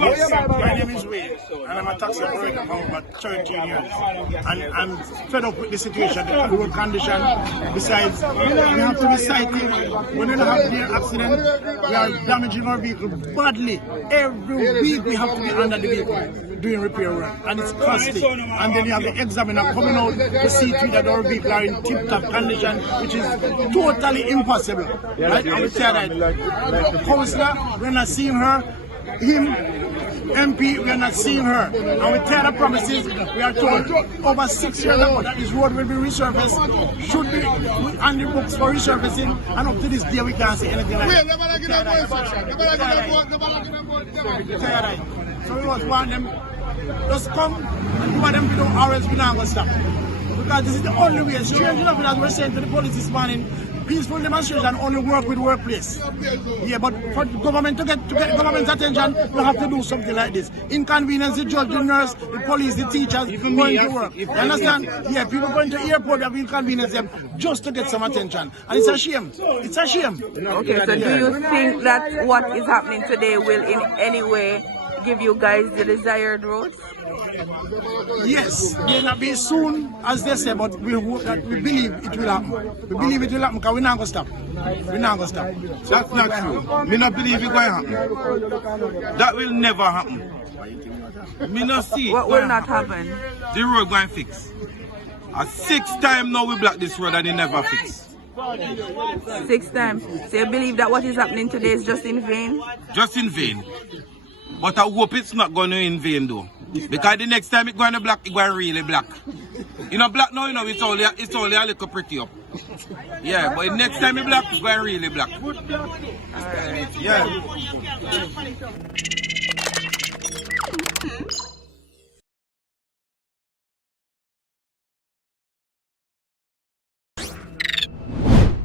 Yes, my name is Wayne, and I'm a taxi operator for about 13 years. And I'm fed up with the situation, the road condition. Besides, we have to be sighting. When we have near accident, we are damaging our vehicle badly. Every week we have to be under the vehicle doing repair work, and it's costly. And then you have the examiner coming out to see to that our vehicle are in tip-top condition, which is totally impossible. Right? I will tell that. The councillor, we're not seeing her. Him, MP, we are not seeing her. And we tear the promises. We are told over 6 years ago that this road will be resurfaced, should be on the books for resurfacing, and up to this day we can't see anything like that. So we just want them, just come and do what them do, or else we not going to stop. Because this is the only way. Strange enough, as we're saying to the police this morning, peaceful demonstration only work with workplace. Yeah, but for the government to get government's attention, we have to do something like this. Inconvenience the judge, the nurse, the police, the teachers, even going to work. You understand? Yeah, people going to the airport have inconvenienced them just to get some attention. And it's a shame. It's a shame. Okay, so do you think that what is happening today will in any way give you guys the desired roads? Yes, may not be soon as they say, but we hope that we believe it will happen. We believe it will happen because we're not going to stop. We're not going to stop. That's not true. Me not believe it's going to happen. That will never happen. Me not see. What will not happen? The road going to fix. A 6th time now we block this road and it never fix. 6 times. So you believe that what is happening today is just in vain? Just in vain. But I hope it's not going to in vain though. Because the next time it's going to black, it's going to really black. You know, black now, you know, it's only a little pretty up. Yeah, but the next time it black, it's going to really black. Alright. Yeah.